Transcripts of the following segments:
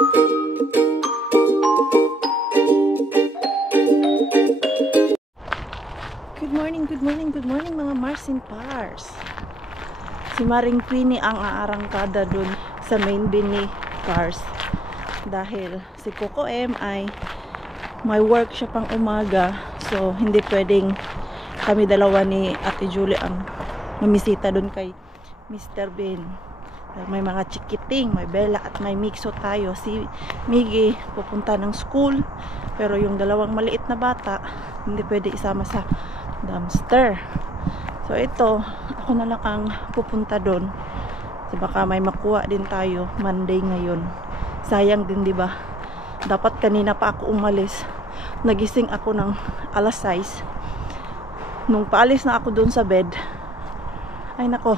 Good morning mga Mars and Pars. Si Maring Queenie ang aarangkada dun sa main bini Pars. Dahil si Coco M ay may work siya pang umaga. So hindi pwedeng kami dalawa ni Ate Julie ang mamisita dun kay Mr. Ben. May mga chikiting, may Bella at may Mixo tayo. Si Miggy pupunta ng school. Pero yung dalawang maliit na bata hindi pwede isama sa dumpster. So ito, ako na lang ang pupunta doon. So baka may makuha din tayo Monday ngayon. Sayang din, 'di ba? Dapat kanina pa ako umalis. Nagising ako ng alas 6. Nung paalis na ako doon sa bed, ay nako,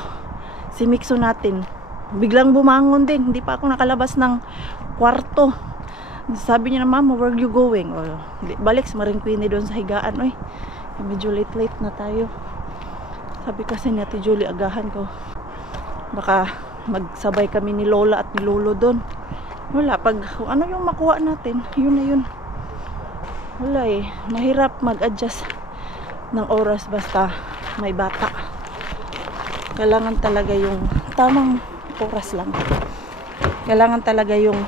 si Mixo natin biglang bumangon din. Hindi pa ako nakalabas ng kwarto. Sabi niya na, "Mama, where are you going?" O, balik sa Maring Queenie doon sa higaan. Oy, medyo late na tayo. Sabi kasi ni Ate Julie, agahan ko. Baka magsabay kami ni Lola at ni Lolo doon. Wala, pag kung ano yung makuha natin, yun na yun. Wala eh, mahirap mag-adjust ng oras basta may bata. Kailangan talaga yung tamang oras lang. Kailangan talaga yung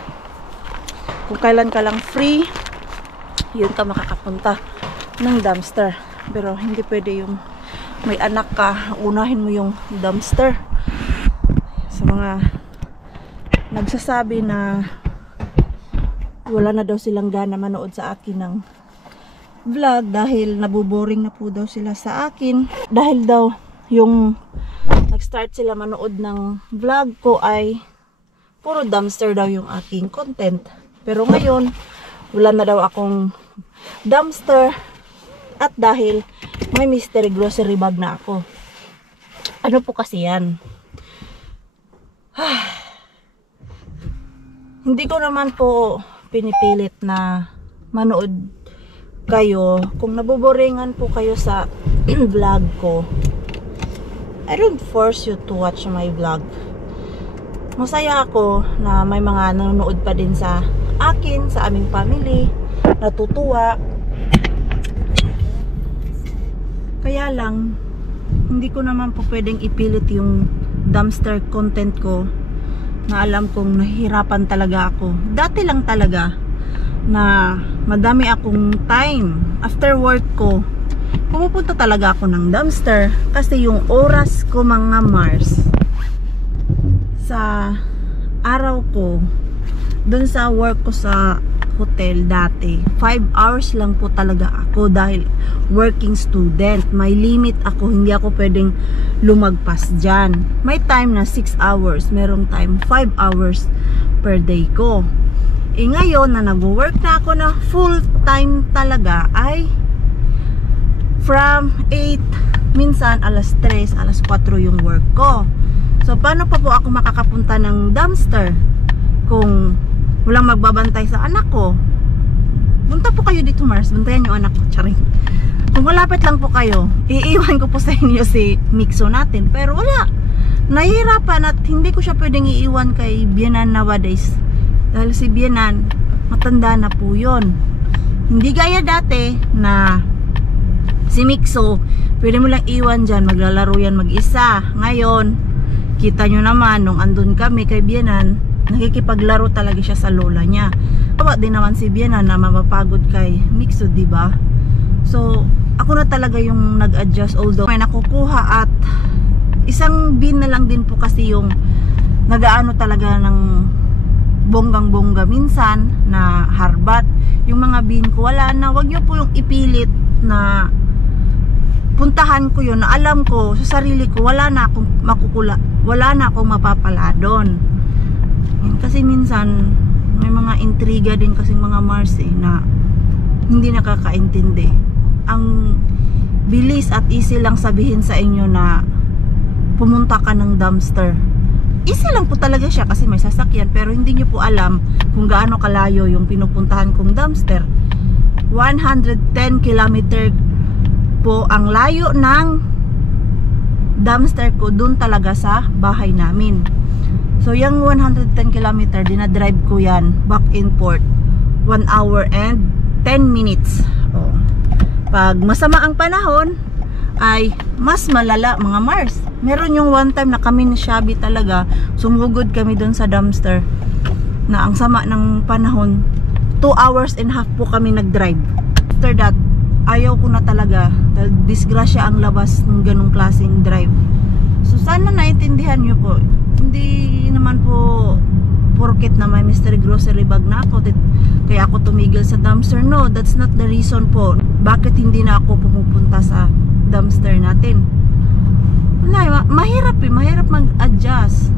kung kailan ka lang free, yun ka makakapunta ng dumpster. Pero hindi pwede yung may anak ka, unahin mo yung dumpster. Sa mga nagsasabi na wala na daw silang gana manood sa akin ng vlog dahil nabuboring na po daw sila sa akin. Dahil daw yung nag-start sila manood ng vlog ko ay puro dumpster daw yung aking content. Pero ngayon, wala na daw akong dumpster. At dahil may mystery grocery bag na ako. Ano po kasi yan? Hindi ko naman po pinipilit na manood kayo. Kung naboboringan po kayo sa vlog ko, I don't force you to watch my vlog. Masaya ako na may mga nanonood pa din sa akin, sa aming family, natutuwa. Kaya lang, hindi ko naman po pwedeng ipilit yung dumpster content ko na alam kong nahihirapan talaga ako. Dati lang talaga na madami akong time after work ko. Pumupunta talaga ako ng dumpster kasi yung oras ko mga Mars sa araw ko dun sa work ko sa hotel dati, 5 hours lang po talaga ako dahil working student. May limit ako, hindi ako pwedeng lumagpas dyan. May time na 6 hours, merong time 5 hours per day ko. Ngayon na nag-work na ako na full time talaga ay from 8, minsan alas 3, alas 4 yung work ko. So paano pa po ako makakapunta ng dumpster kung walang magbabantay sa anak ko? Punta po kayo dito Mars, bantayan yung anak ko. Charing. Kung malapit lang po kayo, iiwan ko po sa inyo si Mixo natin. Pero wala, nahihirapan at hindi ko siya pwedeng iiwan kay Bianan nowadays. Dahil si Bianan, matanda na po yun. Hindi gaya dati na si Mixo, pwede mo lang iwan dyan, maglalaro yan mag-isa. Ngayon, kita nyo naman, nung andun kami kay Bianan, nakikipaglaro talaga siya sa lola niya. Kawa din naman si Bianan na mapapagod kay Mixo, diba? So, ako na talaga yung nag-adjust, although may nakukuha at isang bin na lang din po kasi yung nagaano talaga ng bonggang-bongga minsan na harbat. Yung mga bin ko, wala na. Wag nyo po yung ipilit na puntahan ko yun, na alam ko sa sarili ko, wala na akong makukula, wala na akong mapapala doon. Kasi minsan may mga intriga din kasing mga Mars na hindi nakakaintindi. Ang bilis at easy lang sabihin sa inyo na pumunta ka ng dumpster. Easy lang po talaga siya kasi may sasakyan, pero hindi nyo po alam kung gaano kalayo yung pinupuntahan kong dumpster. 110 kilometer po ang layo ng dumpster ko dun talaga sa bahay namin. So yung 110 kilometer, dinadrive ko yan back and forth 1 hour and 10 minutes. Oh. Pag masama ang panahon ay mas malala mga Mars. Meron yung one time na kami ni Shabby talaga, sumugod kami dun sa dumpster na ang sama ng panahon, 2 hours and half po kami nag-drive. After that, ayaw ko na talaga dahil disgrasya ang labas ng ganong klaseng drive. So sana naintindihan nyo po, hindi naman po porket na may mystery grocery bag na ako kaya ako tumigil sa dumpster. No, that's not the reason po bakit hindi na ako pumupunta sa dumpster natin. Mahirap mahirap mag-adjust.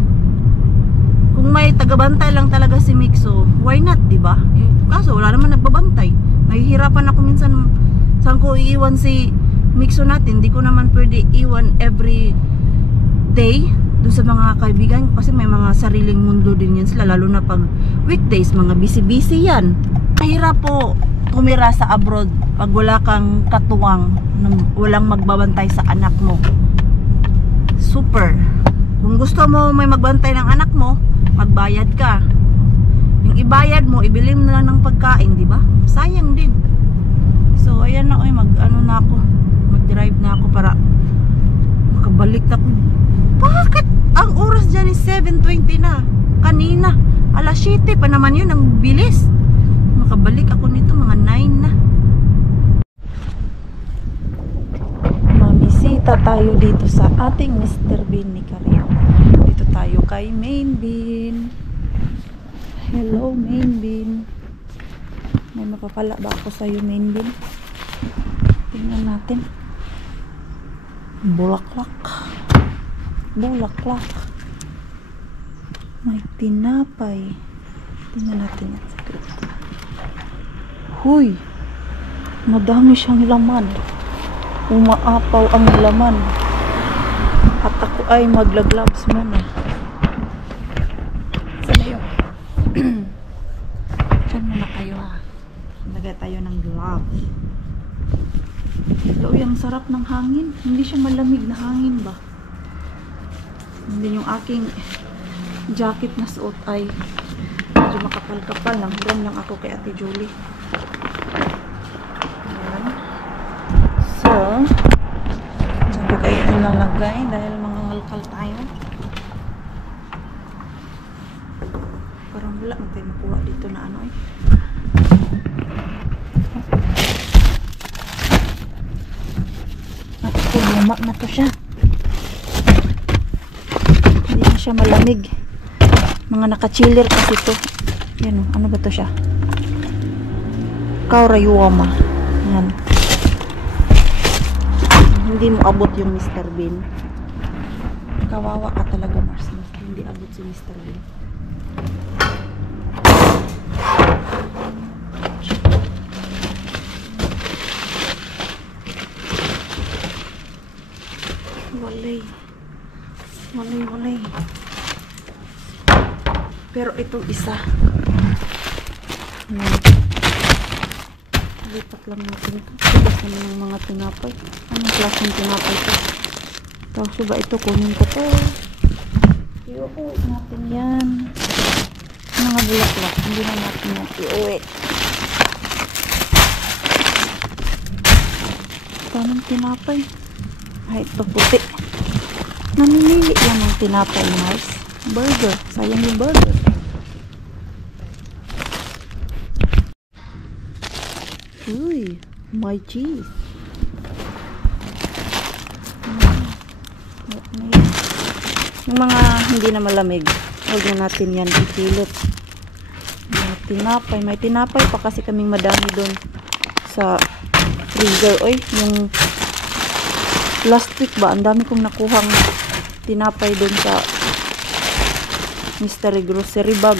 Kung may tagabantay lang talaga si Mixo, why not, diba? Kaso wala naman nagbabantay. Nahihirapan ako minsan saan ko iiwan si Mixo natin. Hindi ko naman pwede iwan every day doon sa mga kaibigan kasi may mga sariling mundo din yan sila, lalo na pag weekdays, mga busy-busy yan. Mahirap po tumira sa abroad pag wala kang katuwang, walang magbabantay sa anak mo. Super. Kung gusto mo may magbantay ng anak mo, magbayad ka. Yung ibayad mo, ibili mo na lang ng pagkain, di ba? Sayang din. So ayan na, mag-drive na ako para makabalik na ako. Bakit? Ang oras dyan is 7:20 na. Kanina, alas 7 pa naman yun, ang bilis. Makabalik ako nito, mga 9 na. Mamisita tayo dito sa ating Mr. Bean ni Karim. Dito tayo kay Main Bean. Hello, Main Bean. May mapapala ba ako sa'yo, Main Bean? Tingnan natin. Bulaklak. Bulaklak. May tinapay. Tingnan natin yan. Huy! Madami siyang laman. Umaapaw ang laman. At ako ay magla-gloves muna. Sana yun? Diyan muna kayo ha. Lagay tayo ng gloves. Hello, yung sarap ng hangin. Hindi siya malamig na hangin ba? Hindi yung aking jacket na suot ay medyo makapal-kapal. Nanghiram lang ako kay Ate Julie. Ayan. So, dyan ko kayo nilalagay dahil mga ngalkal tayo. Parang wala man tayo makuha dito na ano eh. At luma na to siya. Siya malamig. Mga naka-chiller kasi to. Yan, ano ba to siya? Kaurayuama. Yan. Hindi mo abot yung Mr. Bean. Kawawa ka talaga, Mars. Hindi abot si Mr. Bean. Walay. Pero itong isa. Lipat lang natin ito. Subas naman yung mga tinapay. Anong klaseng tinapay ito? Tapos ba ito? Kunin ko ito. Iuwi natin yan. Mga bulaklak. Hindi na natin yan iuwi. Tamang tinapay. Ay, ito puti. Namimili yan ng tinapay, Mars. Burger. Sayang yung burger. Uy, my cheese. Yung mga hindi na malamig, huwag na natin yan ipilit. Tinapay. May tinapay pa kasi kaming madami doon sa freezer. Oy, yung last week ba, ang dami kong nakuhang tinapay doon sa mystery grocery bag.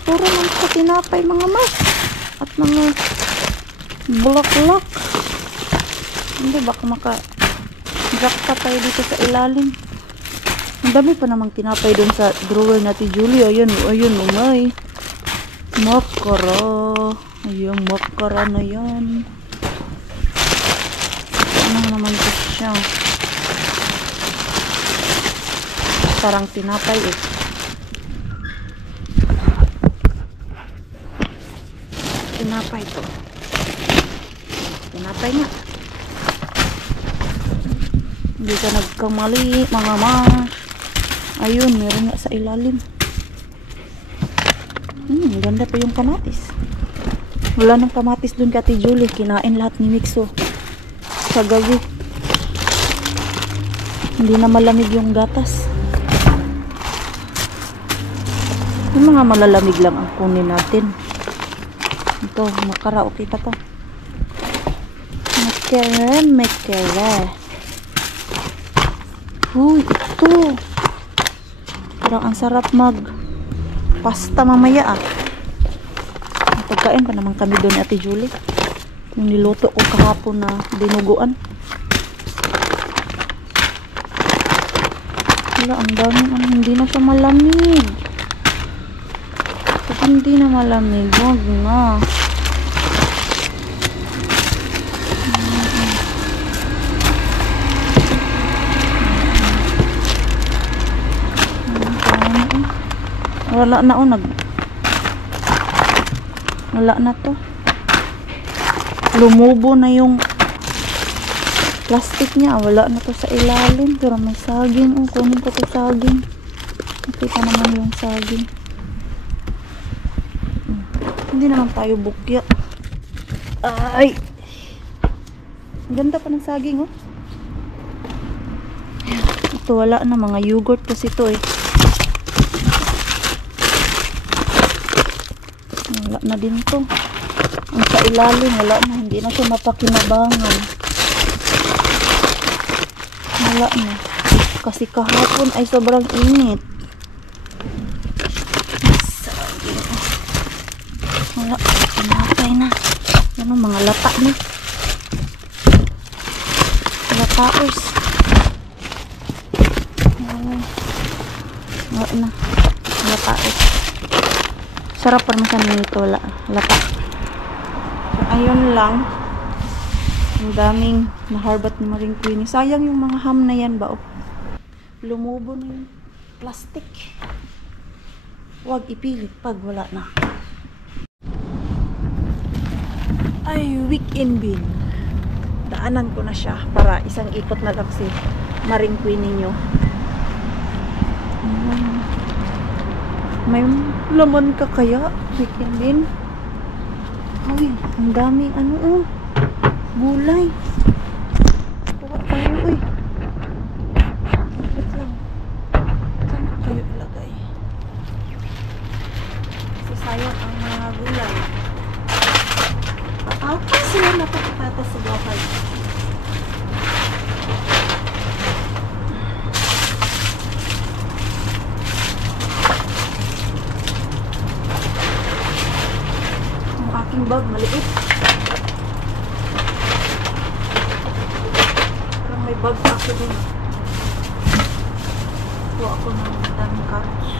Puro lang sa tinapay mga mas at mga bulaklak. Hindi, baka maka-jackpot tayo dito sa ilalim. Ang dami pa namang tinapay doon sa drawer natin, Julie. Ayun, umay. Makara. Ayun, makara na yan. Ano naman ito siya? Parang tinapay eh. Tinapay to. Tinapay nga. Hindi ka nagkamali, mga Mars. Ayun, meron nga sa ilalim. Ganda pa yung kamatis. Wala nang kamatis dun kay Ate Julie. Kinain lahat ni Mixo sa gabi. Hindi na malamig yung gatas. Yung mga malalamig lang ang kunin natin. Ito, makara. Okay pa to. Makere. Uy, ito. Parang ang sarap mag pasta mamaya ah. Pagkain pa naman kami doon ni Ate Julie. Yung niluto ko kahapon na dinuguan. Wala, ang daming hindi na siya malamig. Pag hindi na malamig, wag na. Wala na wala na to. Lumubo na yung plastic niya. Wala na to sa ilalim. Pero may saging. Kunin ko to saging. Nakita naman yung saging. Hindi naman tayo bukya. Ay! Ganda pa ng saging oh. Ito wala na. Mga yogurt kasi to eh. Wala na din to. Ang sa ilalim, wala na. Hindi na siya mapakinabangan. Wala na. Kasi kahapon ay sobrang init. Wala. Pinatay na. Ano, mga lata na. Lataos. Wala na. Lataos. Sarap pa naman sa nito, lata. So, ayun lang. Ang daming naharbat ni Maring Queenie. Sayang yung mga ham na yan ba? Lumubo na yung plastic. Huwag ipilit pag wala na. Ay, weekend bin. Daanan ko na siya para isang ikot na lang si Maring Queenie nyo. May laman ka kaya? Weekend din. Ay, ang daming gulay. Kuha tayo eh. Wait lang. Saan kayo ilagay? Kasi sayang ang mga gulay. Apa sila napakatatas sa bakal? Aking bag, maliit. Parang may bag pa ako din. Kuha ako ng daming carrots.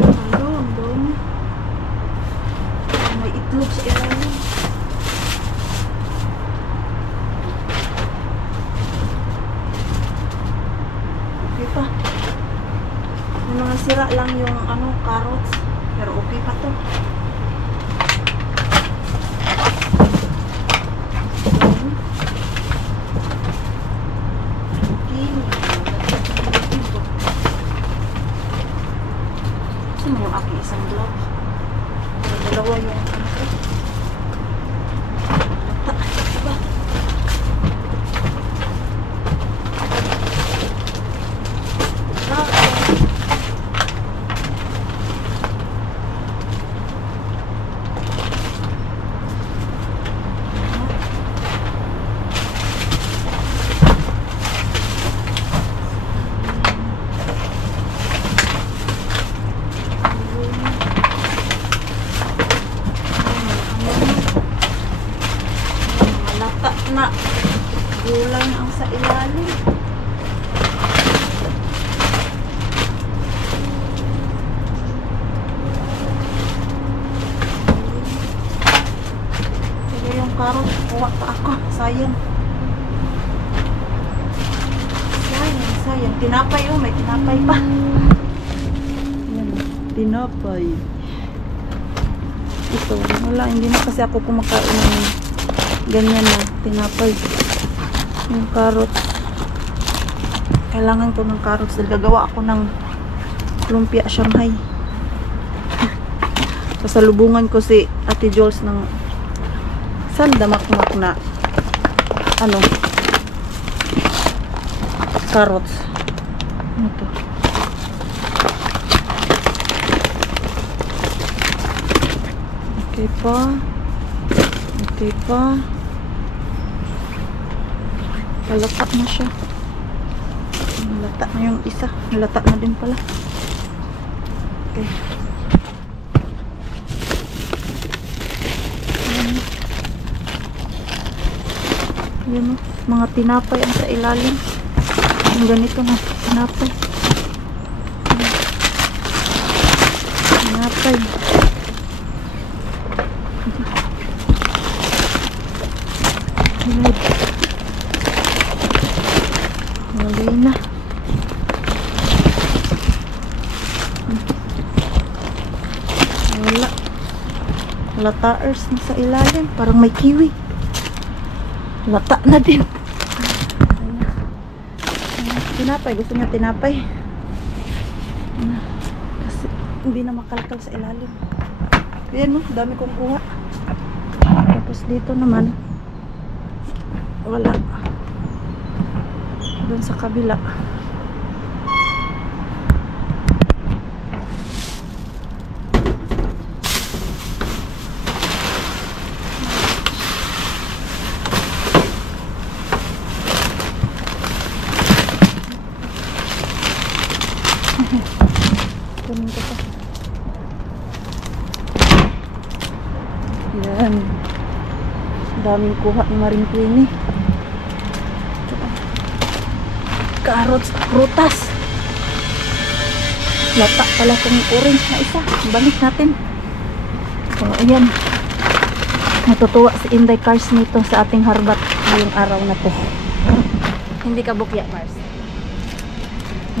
Ayun, ang dami. May itlog sa ilalim. Okay pa. May mga sira lang yung carrots. Pero okay pa to. Okay. Gusto mo yung aking isang glove? Dalawa yung diba? Na gulay na ang sa ilalim. Pero yung carrot, kuha pa ako. Sayang. tinapay oh, may tinapay pa. Yan, tinapay. Ito, wala, hindi na kasi ako kumakain ng ganyan na tinapay. Yung carrots. Kailangan ko ng carrots dahil gagawa ako ng lumpia Shanghai. Sasalubungan ko si Ate Jules ng sandamakmak na ano, carrots. Ano to? Okay pa. Okay pa. Halata na siya. Halata na yung isa. Halata na din pala. Okay. Yan o. Mga tinapay ang sa ilalim. Yung ganito na tinapay. Tinapay. Malay na. Wala. Wala taers na sa ilalim. Parang may kiwi. Lata na din. Tinapay. Gusto niya tinapay. Kasi hindi na makalkal sa ilalim. Ayan mo. Dami kong kuha. Tapos dito naman wala. Doon sa kabila. Kunin ko pa. Yan. Daming kuha ni Maring Queenie. Carrots, prutas. Lata pala itong orange na isa. Balik natin. So, ayan. Natutuwa si Inday Cars nito sa ating harbat ngayong araw na to. Hindi ka bukya, Mars.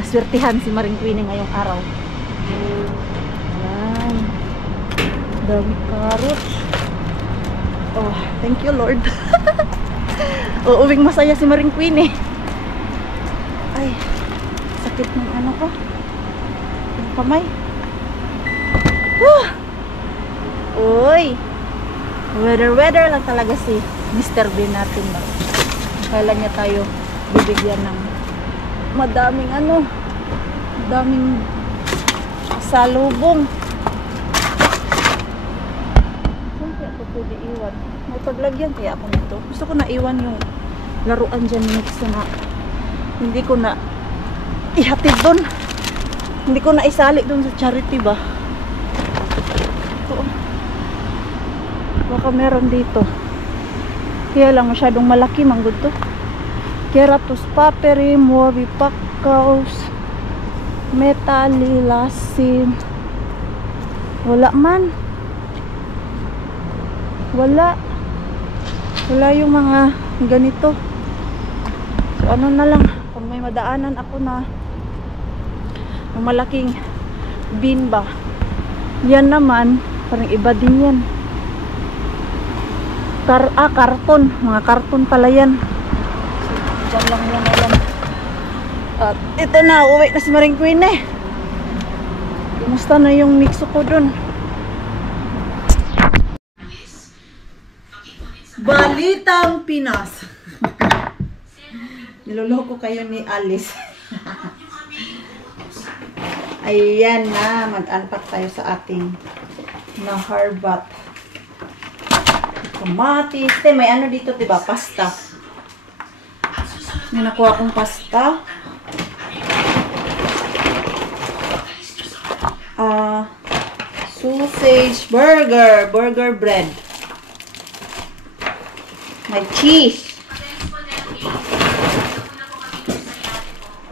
Naswertihan si Maring Queenie ngayong araw. Ayan. Dami carrots. Oh, thank you, Lord. Uuwing masaya si Maring Queenie. Ay, sakit ng ano ko. Yung kamay. Uy. Weather lang talaga si Mr. Bean natin. Kailan niya tayo bibigyan ng madaming ano, madaming salubong. Siyempre ako pwede iwan. May paglagyan kaya ako nito. Gusto ko na iwan yung laruan dyan next na hindi ko na ihatid doon. Hindi ko na isali doon sa charity ba. Ito. Baka meron dito. Kaya lang masyadong malaki manggod to. Keratus paperi, moripakaus, metalilasin. Wala man. Wala. Wala yung mga ganito. So ano na lang. Kung may madaanan ako na ng malaking bin ba, yan naman parang iba din yan. Karton, mga karton pala yan. So, dyan lang yan na yan. At ito na, uwi na si Maring Queenie. Kumusta na yung mixo ko dun? Balitang Pinas. Niloloko kayo ni Alice. Ayan na, mag-unpack tayo sa ating na harbat. Kamatis. May ano dito, diba? Pasta. May nakuha akong pasta. Sausage, burger bread. May cheese.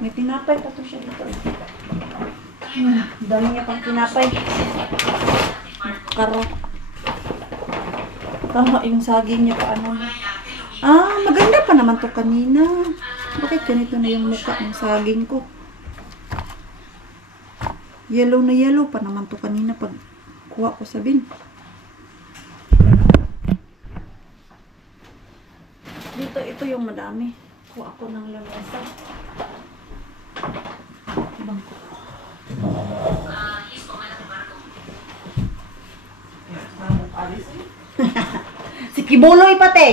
May tinapay pa to siya dito. Dami niya pang tinapay. Karo. Tama yung saging niya pa ano. Maganda pa naman to kanina. Bakit ganito na yung mukha ng saging ko? Yellow na yellow pa naman to kanina pag kuha ko sa bin. Dito, ito yung madami. Kuha ko ng lamesa. Bangko. Si Kibuloy pati.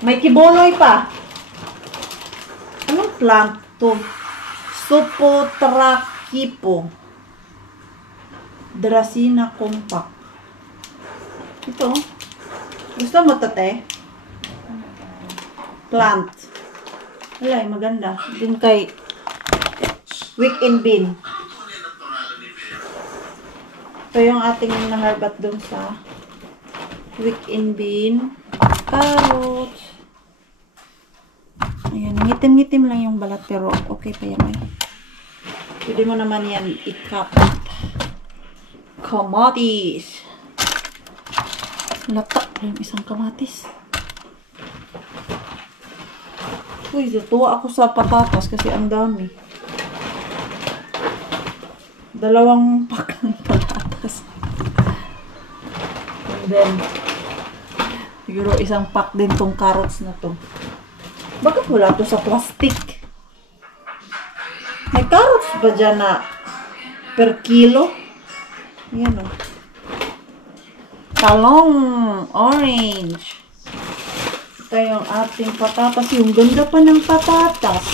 May Kibuloy pa. Anong plant to? Sopotrachipo. Dracena compact. Ito. Gusto mo ito, te? Plant. Wala, maganda. Din kay Weekend Bean. Ito yung ating naharbat dun sa Weekend Bean. Carrots. Ayan, ngitim-ngitim lang yung balat pero okay pa yan. Pwede mo naman yan i-cut. Kamatis. Latak yung isang kamatis. Uy, natuwa ako sa patatas kasi ang dami. 2 pack ng patatas. And then, siguro isang pack din tong carrots na to. Bakit wala to sa plastic? May carrots ba dyan na per kilo? Ayan o. Talong orange. Ito yung ating patatas. Yung ganda pa ng patatas.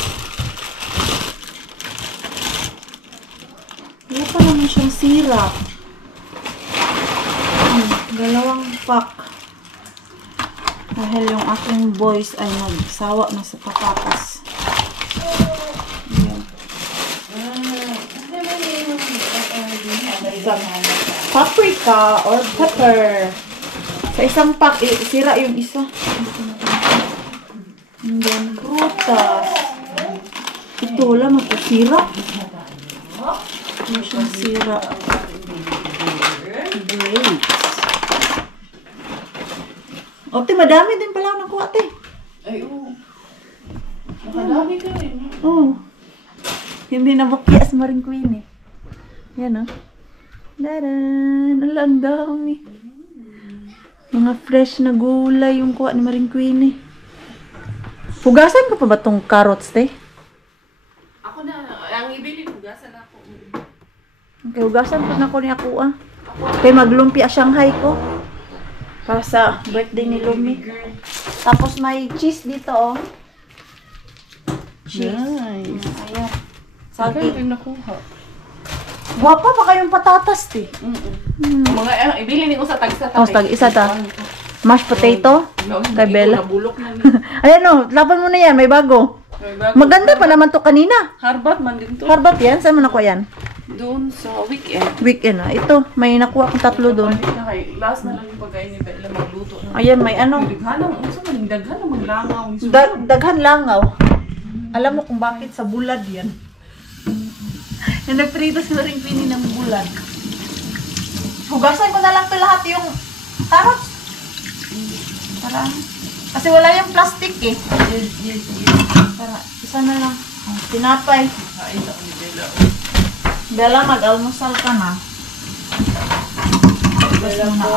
Wala pa naman siyang syrup. 2 pack. Dahil yung aking boys ay nagsawa na sa patatas. Ayan. Paprika or pepper. Sa isang pack, sira yung isa. And then, prutas. Ito, wala magkasira. Ano siyang sira? Grapes. O, te, madami din pala ako nakuha, te. Ay, oo. Nakadami ka rin. Oo. Hindi na bukyas Maring Queen, eh. Yan, o. Daran! Ang dami. Mga fresh na gulay yung kuha ni Maring Queen, eh. Hugasan ko pa ba tong carrots, te? Ako na, ang ibili, hugasan ako. Okay, hugasan pa na ko ni ako, ah. Kaya maglumpia Shanghai ko. Para sa birthday ni Lumi. Tapos may cheese dito, oh. Cheese. Nice. Ayan. Saka Sagi. yung nakuha. Guwapa pa kayong patatas, te. Mga, ibili ni ko sa tagsa. Oh, tag-isa ta. Mashed potato. Kay Bella. Nabulok na niya. Ayan, oh. Laban mo na yan. May bago. May bago. Maganda pa naman to kanina. Harbat man din to. Harbat yan. Saan mo nakuha yan? Doon sa weekend. Weekend, ah. Ito. May nakuha akong 3 doon. Last na lang yung pagkain ni Bella magluto. Ayan, may ano. Daghanang, unsa man yung daghanang maglangaw. Daghan langaw. Alam mo kung bakit sa bulad yan. Yung nagprito si Maring Queen ng bulad. Hugasan ko na lang ito lahat yung carrots. Para, kasi wala yung plastic eh. Yes. Para, isa na lang. Oh, tinapay. Kain ako ni Bella. Bella, mag-almusal ka na. Bella po.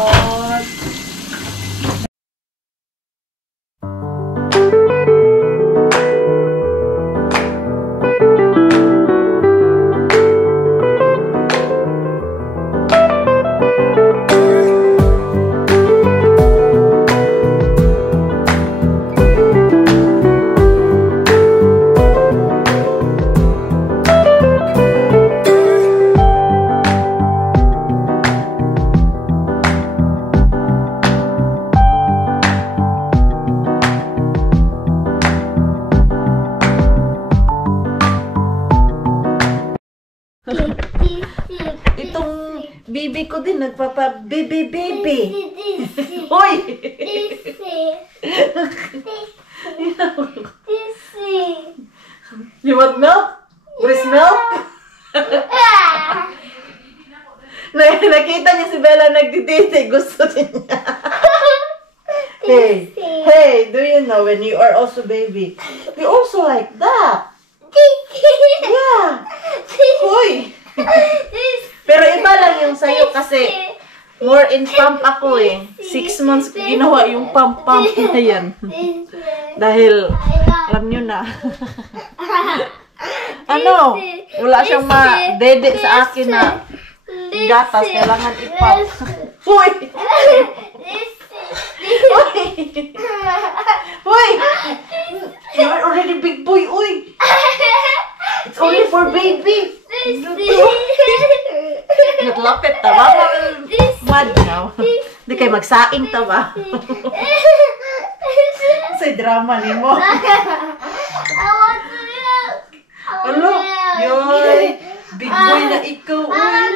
Itong bibi ko din, nagpapa-bibi. Hoy! You want milk? Where's milk? Nakita niya si Bella nagtitisi. Gusto niya. Hey, do you know when you are also baby, you also like that? Yeah. Before in pump ako eh. 6 months ko ginawa yung pump na yan. Dahil, alam nyo na. Ano? Wala siyang ma-dede sa akin na gatas. Kailangan ipump. Uy! Uy! You're already big boy, uy! It's only for baby! Naglapit ta ba? Mad now. Hindi kayo magsaing ta ba? Sa drama ni mo. Ano? Yoy! Big boy na ikaw, uy!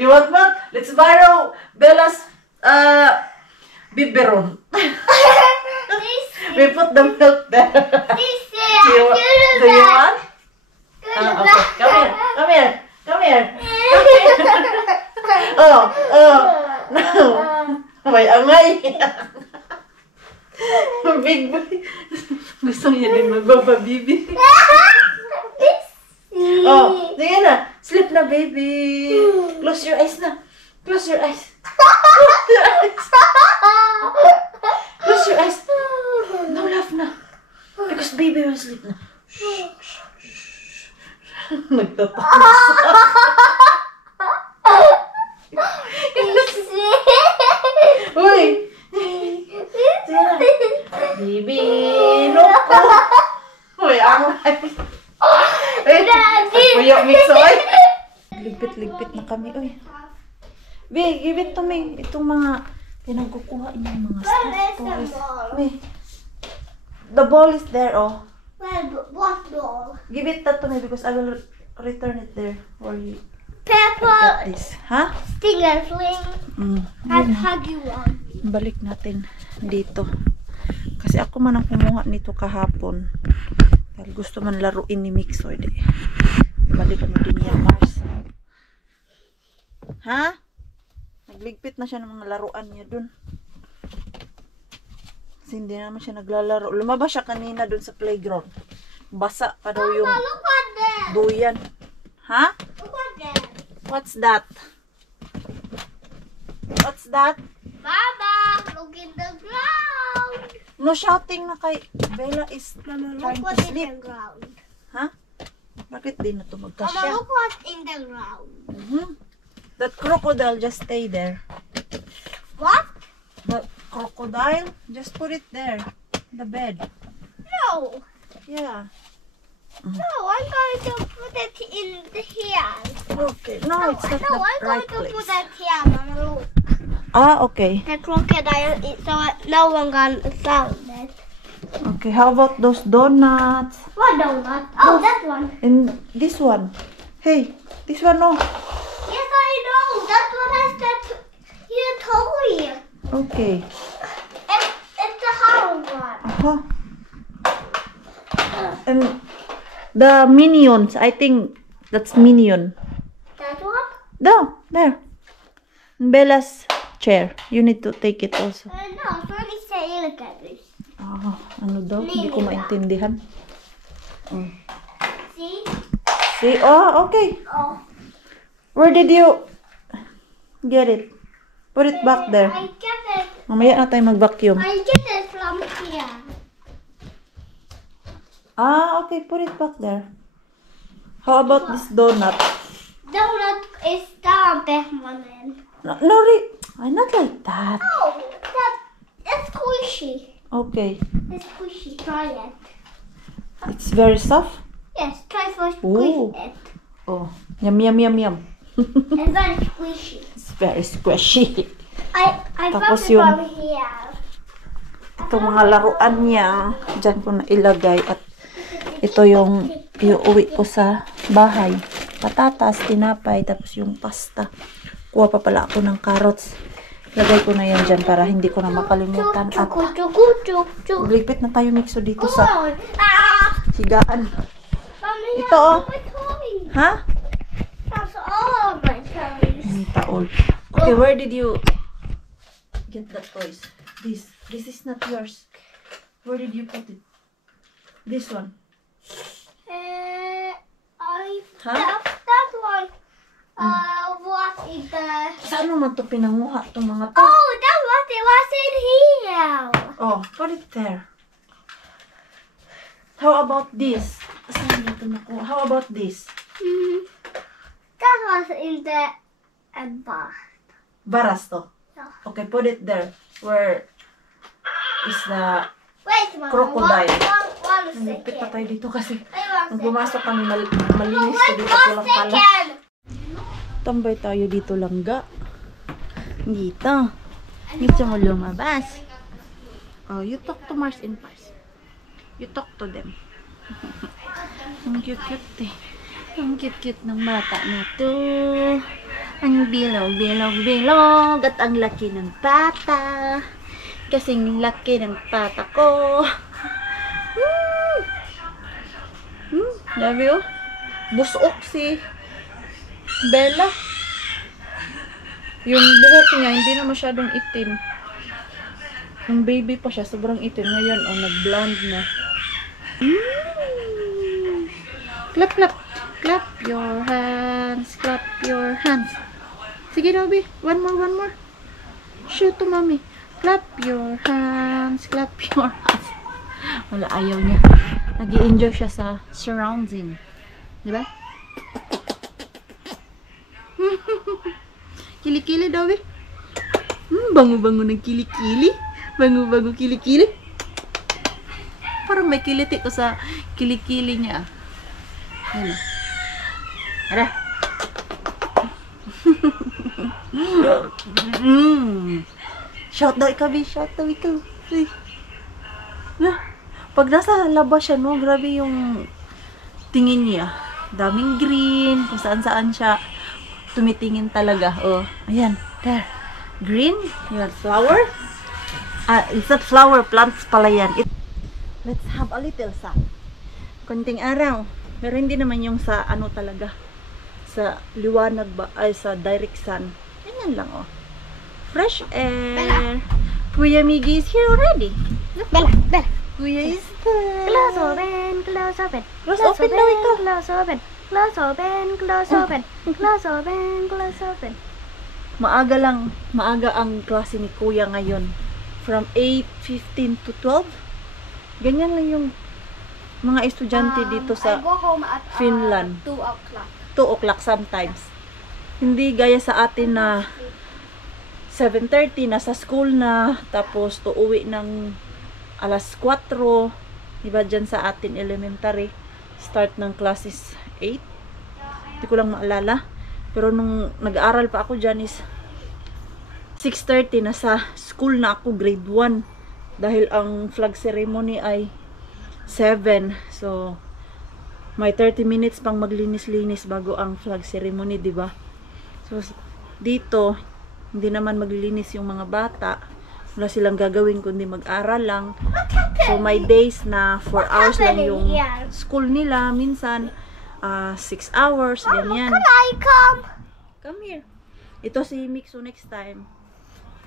You want milk? Let's borrow Bella's biberon. We put the milk there. Do you want? Okay. Come here. No. May angay. Big boy. Gusto niya din magbababibi. Oh, sige na. Sleep na, baby. Close your eyes na. Close your eyes. Close your eyes. No laugh na. Because baby will sleep na. Nagtatakos. Uy! Sige na. Baby, look. Uy, angay. Kuya, mixoy. Ligpit na kami, uy. Be, give it to me. Itong mga pinagkukuha niyo mga stuff toys. Be, the ball is there, oh. What ball? Give it that to me because I will return it there for you. Pepper, Get this. Ha? stinger fling, and huggy one. Balik natin dito. Kasi ako man ang kumuha nito kahapon. Dahil gusto man laruin ni Mixoy. Balik mo din yan, Mars. Ha? Nagligpit na siya ng mga laruan niya dun. Kasi hindi naman siya naglalaro. Lumabas siya kanina dun sa playground. Basa pa daw yung Look at that. duyan. Ha? Look at that. What's that? What's that? Baba, look in the ground. No shouting na kay Bella is trying Look to what's in sleep. the ground. Ha? Bakit di na ito Mama, magkasya? look what's in the ground. That crocodile just stay there. What? The crocodile, just put it there. The bed. No. Yeah. No, I'm going to put it in here. Okay. No, it's not No, the I'm right going to put place. it here, Mama. Look. Ah, okay. The crocodile is so no one can sound it. Okay, how about those donuts? What donut? Oh, that one. And this one. Hey, this one, no. Yes, I know. That one has that here toy. Okay. It's the hard one. Uh-huh. And the minions, I think that's minion. That one? There. Bella's chair. You need to take it also. No, so let me say, look at this. Ah, ano daw? Hindi ko maintindihan. See? See? Oh, okay. Oh. Where did you get it? Put it back there. I get it. Mamaya na tayo mag-vacuum. I get it from here. Ah, okay. Put it back there. How about this donut? Donut is down permanent. No, not like that. Oh, it's squishy. Okay. It's squishy. Try it. It's very soft. Yes, try for Ooh. squeeze it. Oh, yum, yum, yum, yum. It's very squishy. It's very squishy. I Tapos found it yung- from here. Itong mga laruan niya, dyan ko na ilagay. At ito yung iuwi ko sa bahay. Patatas, tinapay, tapos yung pasta. Kuha pa pala ako ng carrots. Lagay ko na yan dyan para hindi ko na makalimutan. At maglipit na tayo Mixo dito sa higaan. Ito, oh. Ha? That's all of my toys. Ang taol. Okay, where did you get the toys? This is not yours. Where did you put it? This one. I Huh? that one was in the... Saan mo man ito pinanguha itong mga to? Oh, that was it was in here. Oh, put it there. How about this? Saan mo ito nakuha? How about this? That was in the bar. Baras to. Yeah. Okay, put it there. Where is the Wait, Mama. crocodile? One Nagpit pa second. tayo dito kasi Wait, one nung second. pumasok kami malinis to dito One lang pala. second. Tambay tayo dito langga. Dito. Dito mo lumabas. Oh, you talk to Mars and Pars. You talk to them. Ang cute-cute eh. Ang cute-cute ng bata na to. Ang bilog. At ang laki ng pata. Kasing laki ng pata ko. Love you. Busok si Bella. Yung buhok niya, hindi na masyadong itim. Yung baby pa siya, sobrang itim. Ngayon, nag-blonde na. Clap, clap. Clap your hands. Clap your hands. Sige, Robby. One more. Shoot to mommy. Clap your hands. Clap your hands. Wala, ayaw niya. Nag-i-enjoy siya sa surrounding. Diba? Kilikili daw eh. Bango-bango ng kilikili. Bango-bango kilikili. Parang may kiliti ko sa kilikili niya. Ano? Ara. Shout daw ikaw, B. Shout daw ikaw. Pag nasa labas siya, no, grabe yung tingin niya. Daming green, kung saan-saan siya tumitingin talaga. Oh, ayan, there. Green, yung flower. It's not flower, plants pala yan. Let's have a little sun. Konting araw. Pero hindi naman yung sa ano talaga. Sa liwanag ba, ay sa direct sun. Ganyan lang, oh. Fresh air. Kuya Miggy is here already. Bella. Kuya is there. Close open. Close open daw ito. Close open. Maaga ang klase ni Kuya ngayon. From 8:15 to 12. Ganyan lang yung mga estudyante dito I sa go home at Finland. 2 o'clock. 2 o'clock sometimes. Hindi gaya sa atin na 7:30 nasa school na, tapos uuwi ng alas 4. Diba dyan sa atin elementary, start ng classes 8. Hindi ko lang maalala. Pero nung nag-aaral pa ako dyan is 6:30 nasa school na ako, grade 1. Dahil ang flag ceremony ay 7. So, may 30 minutes pang maglinis-linis bago ang flag ceremony, diba? So, dito, hindi naman maglilinis yung mga bata. Wala silang gagawin kundi mag-aral lang. So, may days na 4 hours lang yung school nila. Minsan, 6 hours, ganyan. Can I come? Come here. Ito si Mixo next time.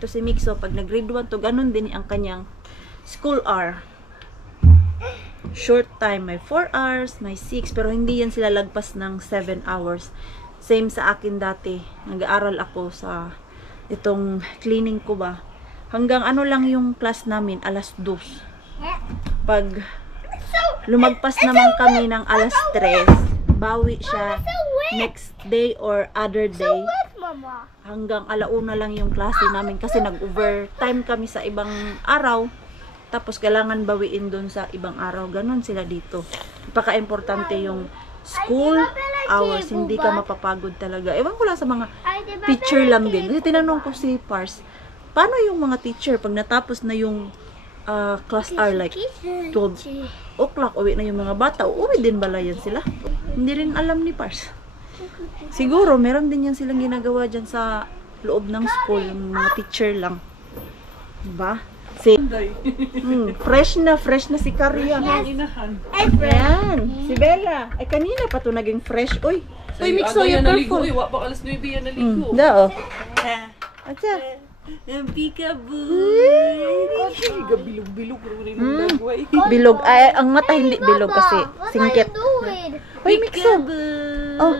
Ito si Mixo. Pag nag-grade 1 to, ganun din ang kanyang school hour. Short time. May 4 hours, may 6. Pero hindi yan sila lagpas ng 7 hours. Same sa akin dati. Nag-aaral ako sa itong cleaning ko ba. Hanggang ano lang yung class namin, alas 2. Pag lumagpas naman kami ng alas 3, bawi siya next day or other day. Mama. Hanggang alauna lang yung klase namin kasi nag-overtime kami sa ibang araw. Tapos kailangan bawiin dun sa ibang araw. Ganon sila dito. Napaka-importante yung school hours. Hindi ka mapapagod talaga. Ewan ko lang sa mga teacher lang din. Kasi tinanong ko si Pars, paano yung mga teacher pag natapos na yung class hour like 12 o'clock, uwi na yung mga bata, uuwi din bala yan sila? Hindi rin alam ni Pars. Siguro, meron din yan silang ginagawa dyan sa loob ng school, yung mga teacher lang. Diba? Fresh na si Karya. Ayan, si Bella. Ay, kanina pa to naging fresh. Uy, Mixo, you're careful. Wa pa alas 9 yan naligo. Dao. Atsa. Bilog-bilog rin yung dagway. Bilog. Ay, ang mata hindi bilog kasi singkit. Wait. Uy, Mikso. Oh,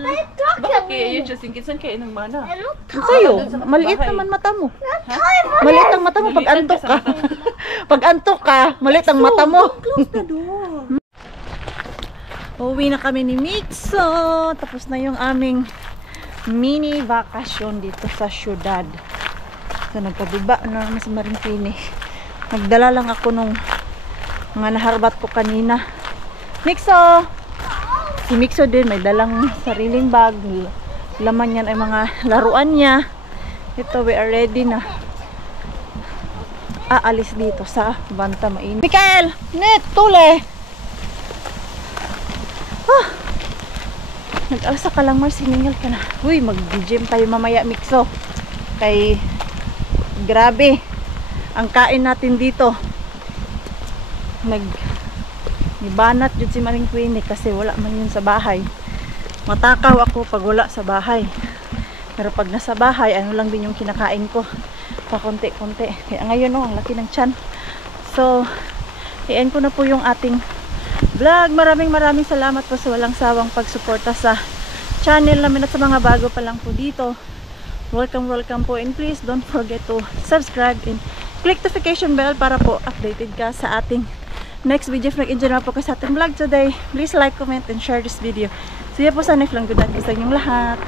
Bakit kaya yun siya singkisan kayo ng mana? I look ang sa'yo. Maliit bahay. naman mata mo. tired. Maliit ang mata mo pag Maliitan antok ka ka. sa Pag antok ka, maliit ang mata mo. Close the door. Uwi na kami ni Mikso. Tapos na yung aming mini vacation dito sa syudad. So, nagkabiba na naman si Marimpini. Nagdala lang ako nung mga naharbat ko kanina. Mikso! Si Mikso din, may dalang sariling bag. Laman yan ay mga laruan niya. Ito, we are ready na aalis dito sa Banta Mainit. Mikael! Net! Tule! Ah! Nag-alsa ka lang, Mars. Hiningal ka na. Uy, mag-gym tayo mamaya, Mikso. Kay grabe ang kain natin dito. Nibanat yun si Maring Queenie kasi wala man yun sa bahay. Matakaw ako pag wala sa bahay. Pero pag nasa bahay, ano lang din yung kinakain ko. Pakunti-kunti. Kaya ngayon, ang laki ng tiyan. So, i-end ko na po yung ating vlog. Maraming salamat po sa walang sawang pagsuporta sa channel namin at sa mga bago pa lang po dito. Welcome po, and please don't forget to subscribe and click notification bell para po updated ka sa ating next video. If nag-enjoy na po ka sa ating vlog today, please like, comment, and share this video. See you po sa next vlog. Good luck sa inyong lahat.